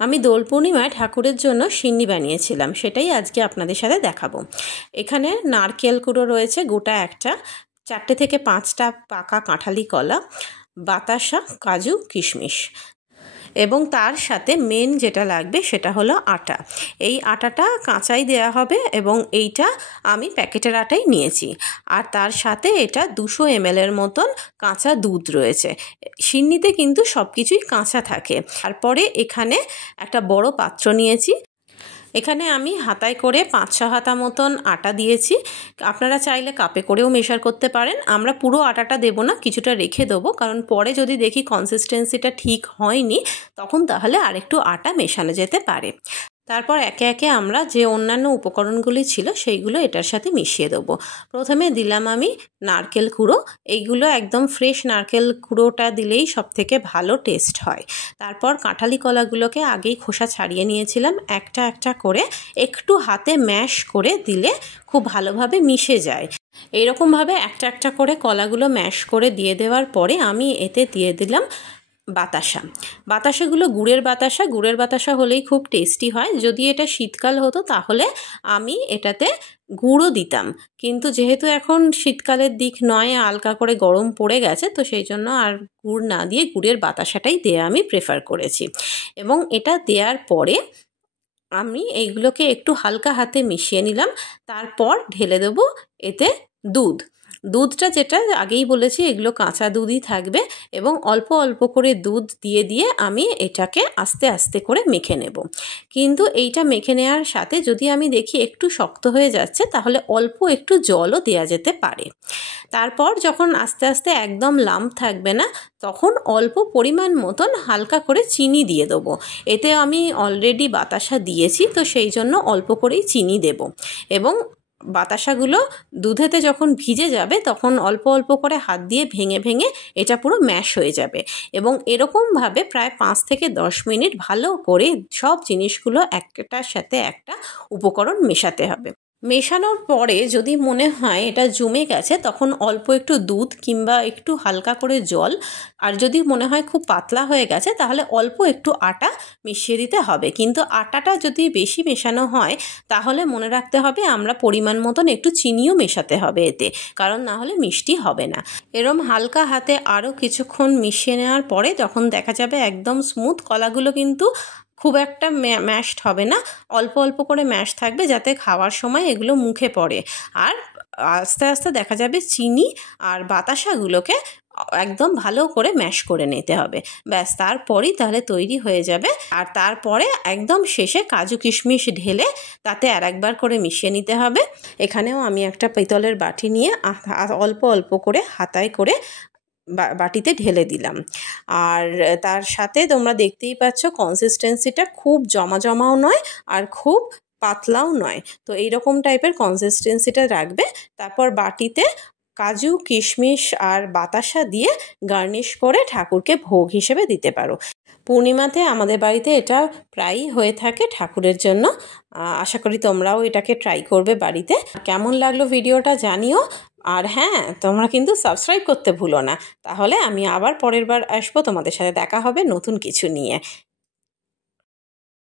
আমি দোল পূর্ণিমায় ঠাকুরের জন্য সিন্নি বানিয়েছিলাম, সেটাই আজকে আপনাদের সাথে দেখাবো। এখানে নারকেল কুড়ো রয়েছে গোটা একটা, 4 থেকে 5টা পাকা কাঁঠালি কলা, বাতাসা, কাজু, কিশমিশ এবং তার সাথে মেন যেটা লাগবে সেটা হলো আটা। এই আটাটা কাঁচাই দেয়া হবে এবং এইটা আমি প্যাকেটের আটাই নিয়েছি। আর তার সাথে এটা 200 ml মতন কাঁচা দুধ রয়েছে। সিন্নিতে কিন্তু সব কিছুই কাঁচা থাকে। তারপরে এখানে একটা বড় পাত্র নিয়েছি। এখানে আমি হাতায় করে 5-6 হাতা মতন আটা দিয়েছি। আপনারা চাইলে কাপে করেও মেশার করতে পারেন। আমরা পুরো আটাটা দেবো না, কিছুটা রেখে দেবো, কারণ পরে যদি দেখি কনসিস্টেন্সিটা ঠিক হয়নি তখন তাহলে আরেকটু আটা মেশানো যেতে পারে। তারপর একে একে আমরা যে অন্যান্য উপকরণগুলি ছিল সেইগুলো এটার সাথে মিশিয়ে দেবো। প্রথমে দিলাম আমি নারকেল কুড়ো। এইগুলো একদম ফ্রেশ নারকেল কুড়োটা দিলেই সব থেকে ভালো টেস্ট হয়। তারপর কাঁঠালি কলাগুলোকে আগেই খোসা ছাড়িয়ে নিয়েছিলাম। একটা একটা করে একটু হাতে ম্যাশ করে দিলে খুব ভালোভাবে মিশে যায়। এইরকমভাবে একটা একটা করে কলাগুলো ম্যাশ করে দিয়ে দেওয়ার পরে আমি এতে দিয়ে দিলাম বাতাসা। বাতাসাগুলো গুড়ের বাতাসা হলেই খুব টেস্টি হয়। যদি এটা শীতকাল হতো তাহলে আমি এটাতে গুড়ও দিতাম, কিন্তু যেহেতু এখন শীতকালের দিক নয়, হালকা করে গরম পড়ে গেছে, তো সেই জন্য আর গুড় না দিয়ে গুড়ের বাতাসাটাই দেয়া আমি প্রেফার করেছি। এবং এটা দেওয়ার পরে আমি এইগুলোকে একটু হালকা হাতে মিশিয়ে নিলাম। তারপর ঢেলে দেবো এতে দুধটা, যেটা আগেই বলেছি এগুলো কাঁচা দুধই থাকবে, এবং অল্প অল্প করে দুধ দিয়ে দিয়ে আমি এটাকে আস্তে আস্তে করে মেখে নেব। কিন্তু এইটা মেখে নেওয়ার সাথে যদি আমি দেখি একটু শক্ত হয়ে যাচ্ছে তাহলে অল্প একটু জলও দেওয়া যেতে পারে। তারপর যখন আস্তে আস্তে একদম লাম্প থাকবে না তখন অল্প পরিমাণ মতন হালকা করে চিনি দিয়ে দেবো। এতে আমি অলরেডি বাতাসা দিয়েছি, তো সেই জন্য অল্প করেই চিনি দেব। এবং বাতাসাগুলো দুধেতে যখন ভিজে যাবে তখন অল্প অল্প করে হাত দিয়ে ভেঙে ভেঙে এটা পুরো ম্যাশ হয়ে যাবে। এবং এরকমভাবে প্রায় 5 থেকে 10 মিনিট ভালো করে সব জিনিসগুলো একটার সাথে একটা উপকরণ মেশাতে হবে। মেশানোর পরে যদি মনে হয় এটা জমে গেছে তখন অল্প একটু দুধ কিংবা একটু হালকা করে জল, আর যদি মনে হয় খুব পাতলা হয়ে গেছে তাহলে অল্প একটু আটা মিশিয়ে দিতে হবে। কিন্তু আটাটা যদি বেশি মেশানো হয় তাহলে মনে রাখতে হবে আমরা পরিমাণ মতন একটু চিনিও মেশাতে হবে এতে, কারণ না হলে মিষ্টি হবে না। এরম হালকা হাতে আরও কিছুক্ষণ মিশিয়ে নেওয়ার পরে যখন দেখা যাবে একদম স্মুথ, কলাগুলো কিন্তু খুব একটা ম্যাশড হবে না, অল্প অল্প করে ম্যাশ থাকবে যাতে খাওয়ার সময় এগুলো মুখে পড়ে। আর আস্তে আস্তে দেখা যাবে চিনি আর বাতাসাগুলোকে একদম ভালো করে ম্যাশ করে নিতে হবে। ব্যাস, তারপরই তাহলে তৈরি হয়ে যাবে। আর তারপরে একদম শেষে কাজু কিশমিশ ঢেলে তাতে আরেকবার করে মিশিয়ে নিতে হবে। এখানেও আমি একটা পিতলের বাটি নিয়ে অল্প অল্প করে হাতায় করে বাটিতে ঢেলে দিলাম। আর তার সাথে তোমরা দেখতেই পাচ্ছ কনসিস্টেন্সিটা খুব জমা জমাও নয় আর খুব পাতলাও নয়, তো এইরকম টাইপের কনসিস্টেন্সিটা রাখবে। তারপর বাটিতে কাজু কিশমিশ আর বাতাসা দিয়ে গার্নিশ করে ঠাকুরকে ভোগ হিসেবে দিতে পারো। পূর্ণিমাতে আমাদের বাড়িতে এটা প্রায়ই হয়ে থাকে ঠাকুরের জন্য। আশা করি তোমরাও এটাকে ট্রাই করবে বাড়িতে। কেমন লাগলো ভিডিওটা জানিও। আর হ্যাঁ, তোমরা কিন্তু সাবস্ক্রাইব করতে ভুলো না, তাহলে আমি আবার পরের বার আসবো, তোমাদের সাথে দেখা হবে নতুন কিছু নিয়ে।